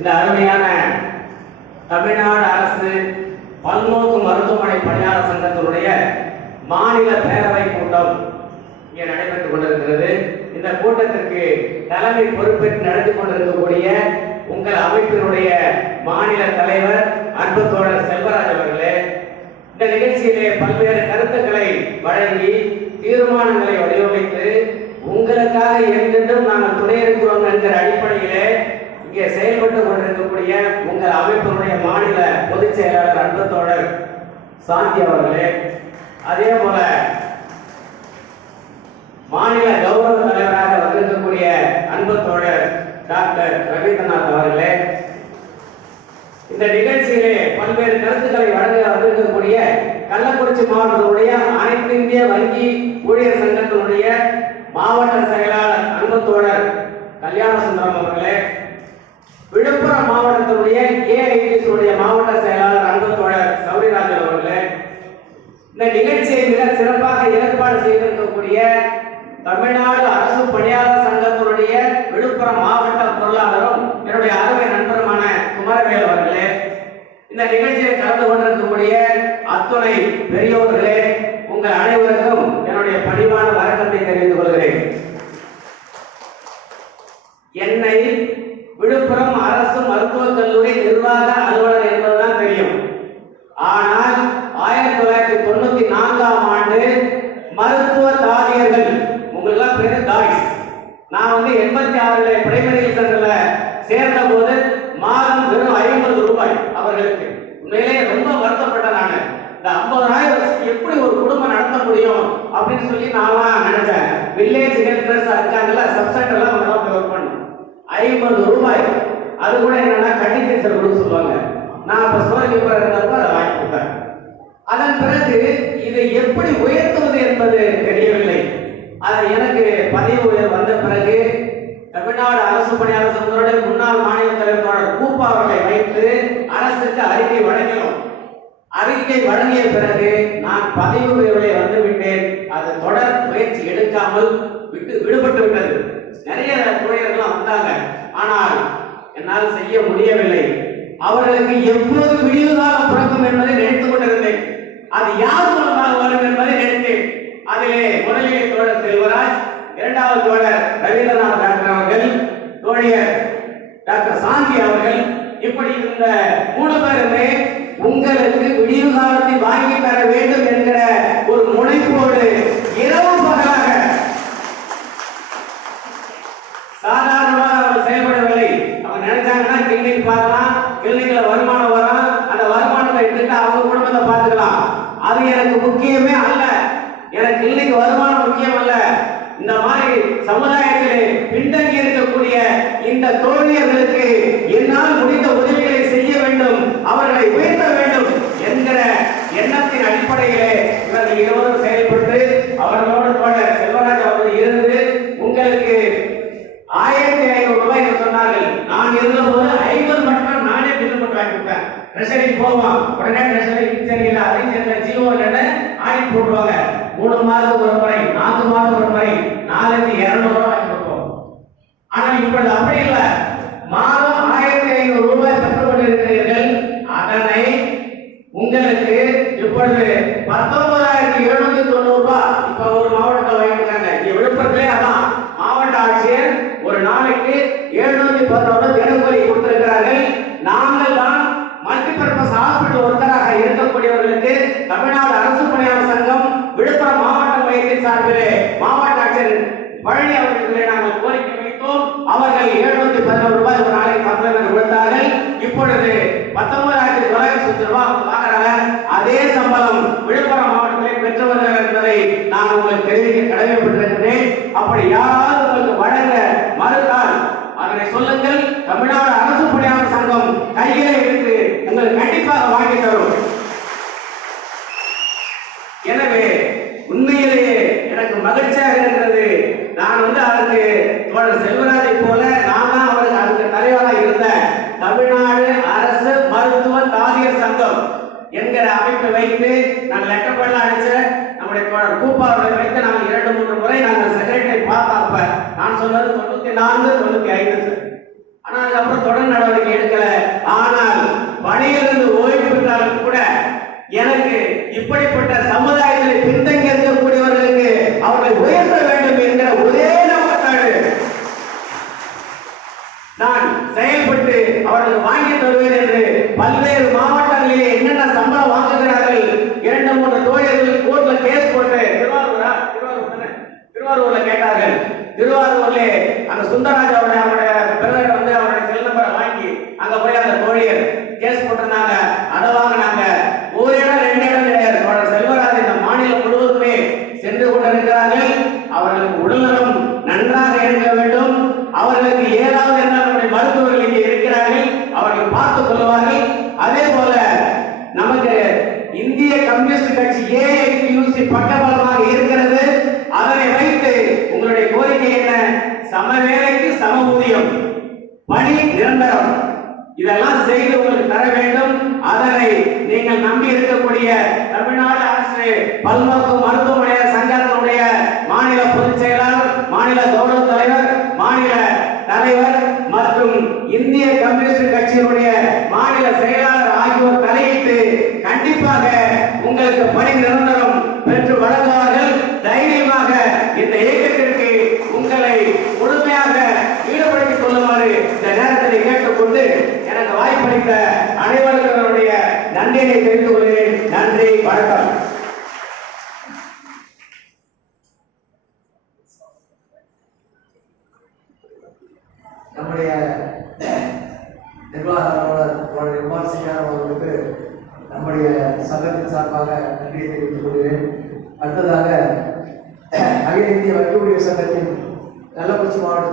இந்த அருமையான தமிழ்நாடு அரசு பல்நோக்கு மருத்துவமனை பணியாளர் சங்கத்தினுடைய மாநில பேரவை கூட்டம் இங்கே நடைபெற்றுக் கொண்டிருக்கிறது. இந்த கூட்டத்திற்கு தலைமை பொறுப்பேற்று நடத்தி கொண்டிருக்கக்கூடிய உங்கள் அமைப்பினுடைய மாநில தலைவர் அன்பு தோழர் செல்வராஜ் அவர்களே, இந்த நிகழ்ச்சியிலே பல்வேறு கருத்துக்களை வழங்கி தீர்மானங்களை வடிவமைத்து உங்களுக்காக என்றென்றும் நாங்கள் துணை இருக்கிறோம் என்கிற அடிப்படையிலே இங்கே செயல்பட்டுக் கொண்டிருக்கக்கூடிய உங்கள் அமைப்பினுடைய மாநில பொதுச் செயலாளர் அன்பு தோழர் சாந்தி அவர்களே, அதே போல மாநில கௌரவ தலைவராக வந்திருக்கக்கூடிய அன்பு தோழர் டாக்டர் ரவீந்திரநாத் அவர்களே, இந்த நிகழ்ச்சியிலே பல்வேறு கருத்துக்களை வழங்க வந்திருக்கக்கூடிய கள்ளக்குறிச்சி மாவட்டத்தினுடைய அனைத்து இந்திய வங்கி ஊழியர் சங்கத்தினுடைய மாவட்ட செயலாளர் அன்பு தோழர் கல்யாண சுந்தரம் அவர்களே, விழுப்புரம் மாவட்டத்தினுடைய ஏஐடிஎஸ் மாவட்ட செயலாளர் அன்பு தோழர் சௌரிராஜன் அவர்களே, இந்த நிகழ்ச்சியை மிக சிறப்பாக ஏற்பாடு செய்திருக்கக்கூடிய தமிழ்நாடு அரசு பணியாளர் சங்கத்தினுடைய விழுப்புரம் மாவட்ட பொருளாளரும் என்னுடைய அருமை நண்பருமான குமரவேல் அவர்களே, இந்த நிகழ்ச்சியை கலந்து கொண்டிருக்கக்கூடிய அத்துணை பெரியோர்களே, உங்கள் அனைவருக்கும் என்னுடைய பணிவான வணக்கத்தை தெரிவித்துக் கொள்கிறேன். என்னை விழுப்புரம் அரசு மருத்துவக் கல்லூரி நிர்வாக அலுவலர் என்பதுதான் தெரியும். ஆனால் 1994ஆம் ஆண்டு மருத்துவ தாதியர்கள், உங்களுக்கெல்லாம் பேரு தாய்ஸ், நான் 86 பிரைமரி சென்டர்ல சேர்ந்த போது மாதம் வெறும் 50 ரூபாய் அவர்களுக்கு. உண்மையிலேயே ரொம்ப வருத்தப்பட்ட நான், இந்த 50,000 எப்படி ஒரு குடும்பம் நடத்த முடியும் அப்படின்னு சொல்லி நான் நினைச்சேன். வில்லேஜ் ஹெல்த் நர்ஸ் இருக்காங்கல்ல, சப் சென்டர்ல அவங்க ஒர்க் பண்ணணும். 50 ரூபாய், அது கூட என்னன்னா கட்டி டீச்சர் கொடுக்க சொல்லுவாங்க. நான் அப்ப சோழ இருந்தப்ப அதை வாங்கி கொடுத்தேன். அதன் பிறகு இதை எப்படி உயர்த்துவது என்பது தெரியவில்லை. அது எனக்கு பதவி உயர் வந்த பிறகு தமிழ்நாடு அரசு பணியாளர் சங்கத்தினுடைய முன்னாள் மாநில தலைவர் கூப்பா அவர்களை வைத்து அரசுக்கு அறிக்கை வழங்கினோம். அறிக்கை வழங்கிய பிறகு நான் பதவி உயர்வுகளை வந்துவிட்டேன். அது தொடர் முயற்சி எடுக்காமல் விடுபட்டு விட்டது. நிறைய துறையர்கள் வந்தாங்க, ஆனால் என்னால் செய்ய முடியவில்லை. அவர்களுக்கு எப்போது விடிவுதாக பிறக்கும் என்பதை நினைத்துக் கொண்டிருந்தேன். அது யார் மூலமாக வரும் என்பதை நினைத்தேன். அதிலே முதலிலே தோழர் செல்வராஜ், இரண்டாவது தோழர் ரவீந்திரநாத் டாக்டர் அவர்கள், தோழியர் டாக்டர் சாந்தி அவர்கள், இப்படி இந்த 3 பேருமே உங்களுக்கு விடிவு காலத்தை வாங்கி தர வேண்டும் என்கிற ஒரு முனைப்போடு இரவு பகலாக சாதாரணமாக அவர் செயல்படவில்லை. அவங்க நினைச்சாங்கன்னா கிளினிக் பார்க்கலாம், கிளினிக்ல வருமானம் வரும், அந்த வருமானத்தை எடுத்துட்டு அவங்க குடும்பத்தை பார்த்துக்கலாம். அது எனக்கு முக்கியமே அல்ல. எனக்கு கிளினிக் வருமானம் முக்கியம் அல்ல. இந்த மாதிரி சமுதாயத்திலே பின்தங்கி இருக்கக்கூடிய இந்த தோழியர்களுக்கு என்னால் முடிந்த உதவிகளை செய்ய வேண்டும், அவர்களை உயர்த்த வேண்டும் என்கிற எண்ணத்தின் அடிப்படையிலே இவர்கள் இருவரும் செயல்பட்டு அவர்களோடு தோழர் செல்வராஜ் அவர்கள் இருந்து உங்களுக்கு 1500 ரூபாய் என்று சொன்னார்கள். நான் இருந்த போது 50 மட்டும் நானே பில் போட்டு வாங்கி கொடுத்தேன். ட்ரெஷரிக்கு போவோம், உடனே ட்ரெஷரிக்கு தெரியல, அதையும் தெரியல, ஜிஓ இல்லைன்னு ஆடிட் போட்டுருவாங்க. 3 மாதத்துக்கு ஒரு முறை, 4 மாதத்துக்கு ஒரு முறை 4200 ரூபாய் வாங்கி கொடுப்போம். ஆனால் இப்பொழுது அப்படி இல்லை. மாதம் 1500 ரூபாய் பெற்றுக் கொண்டிருக்கிறீர்கள். அதனை உங்களுக்கு இப்பொழுது 19,790 ரூபாய் இப்ப ஒரு மாவட்டத்தில் வாங்கிட்டாங்க. விழுப்புரத்திலே அதான் மாவட்ட ஆட்சியர் ஒரு நாளைக்கு 711 தினக்கூலி கொடுத்திருக்கிறார்கள். நாங்கள் தான் மல்டிபர்பஸ் ஹாஸ்பிட்டல் ஒர்க்கராக இருக்கக்கூடியவர்களுக்கு தமிழ்நாடு அரசு பணியாளர் சங்கம் விழுப்புரம் மாவட்ட மையத்தின் சார்பிலே மாவட்ட ஆட்சியர் பழனி அவர்களுக்கு நாங்கள் கோரிக்கை வைத்தோம். அவர்கள் 711 ரூபாய் ஒரு நாளைக்கு சம்பளம் கொடுத்தார்கள். இப்பொழுது 19,900 ரூபாய் வாங்குறாங்க. அதே சம்பளம் விழுப்புரம் மாவட்டத்திலே பெற்று வருகிறார் என்பதை நான் உங்களுக்கு தெரிவிக்க கடமைப்பட்டிருக்கிறேன். அப்படி யாராவது உங்களுக்கு வழங்க மறுத்தால் அதனை சொல்லுங்கள். தமிழ்நாடு அரசு பணியாளர் சங்கம் கையிலே எடுத்து உங்களுக்கு கண்டிப்பாக வாங்கி தரும். எனவே உண்மையிலேயே எனக்கு மகிழ்ச்சியாக இருக்கிறது. நான் அதற்கு தோழர் செல்வராஜை போல நான் தான் அவருக்கு அதுக்கு தலைவராக இருந்த தமிழ்நாடு அரசு மருத்துவ தாதியர் சங்கம் என்கிற அமைப்பை வைத்து நாங்கள் லெட்டப்படலாம் அடிச்ச நம்முடைய தோழர் கூப்பாவை வைத்து நாங்கள் 2-3 முறை நாங்கள் செக்ரட்டரி பார்த்தப்ப நான் சொன்னது 94, 95. ஆனால் அதுக்கப்புறம் தொடர்ந்து நடவடிக்கை எடுக்கல. ஆனால் பணியிலிருந்து ஓய்வு பெற்றாலும் கூட எனக்கு இப்படிப்பட்ட சமுதாயத்தில் பின்தங்கி இருக்கக்கூடியவர்களுக்கு அவர்களை உயர்த்த வேண்டும் என்கிற ஒரே நோக்கத்தோடு நான் செயல்பட்டு அவர்களுக்கு வாங்கி தருவேன் என்று பல்வேறு மாவட்டங்களிலே என்னென்ன சம்பளம் வாங்குகிறார்கள் 2-3 தோழர்கள் கோர்ட்ல கேஸ் போட்டு திருவாரூர்ல கேட்டார்கள். திருவாரூர்ல அந்த சுந்தரராஜ் அவருடைய பிரதர் வந்து அவருடைய செல் நம்பரை வாங்கி அங்க போய் அந்த தோழியர் கேஸ் போட்டிருந்தாங்க. அதை வாங்கினாங்க. ஒரு இடம் 2 இடம் கிடையாது. தோழர் செல்வராஜ் இந்த மாநிலம் முழுவதுமே சென்று கொண்டிருக்கிறார்கள். அவர்களுக்கு உடல்நலம் நன்றாக இருக்க வேண்டும். அவர்களுக்கு ஏதாவது என்ன மருத்துவர்கள் இங்கே இருக்கிறார்கள், அவர்கள் பார்த்துக் கொள்வார்கள். அதே போல நமக்கு இந்திய கம்யூனிஸ்ட் கட்சி ஏஐடியூசி பக்கபலமாக இருக்கிறது. அதனை வைத்து உங்களுடைய கோரிக்கை என்ன? சம வேலைக்கு சம ஊதியம், பணி நிரந்தரம், இதெல்லாம் செய்து உங்களுக்கு தர வேண்டும். அதனை நீங்கள் நம்பி இருக்கக்கூடிய தமிழ்நாடு அரசு பல்நோக்கு மருத்துவமனையர் சங்கத்தினுடைய மாநில பொதுச் செயலாளர், மாநில கௌரவ தலைவர், மாநில தலைவர் மற்றும் இந்திய கம்யூனிஸ்ட் கட்சியினுடைய மாநில செயலாளர் ஆகியோர் தலையிட்டு கண்டிப்பாக உங்களுக்கு பணி நிரந்தரம் பெற்று வழங்குவார்கள். தைரியமாக இந்த இயக்கத்திற்கு உங்களை முழுமையாக ஈடுபடுத்திக் கொள்ளுமாறு இந்த நேரத்தில் கேட்டுக்கொண்டு எனக்கு வாய்ப்பளித்த அனைவருடைய நன்றியை தெரிந்து கொள்கிறேன். நன்றி, வணக்கம். நம்முடைய நிர்வாக விமர்சையான அவர்களுக்கு நம்முடைய சங்கத்தின் சார்பாக நன்றியை தெரிவித்துக் கொள்கிறேன். அடுத்ததாக அகில இந்திய வக்கீல் சங்கத்தின் கள்ளக்குறிச்சி மாவட்ட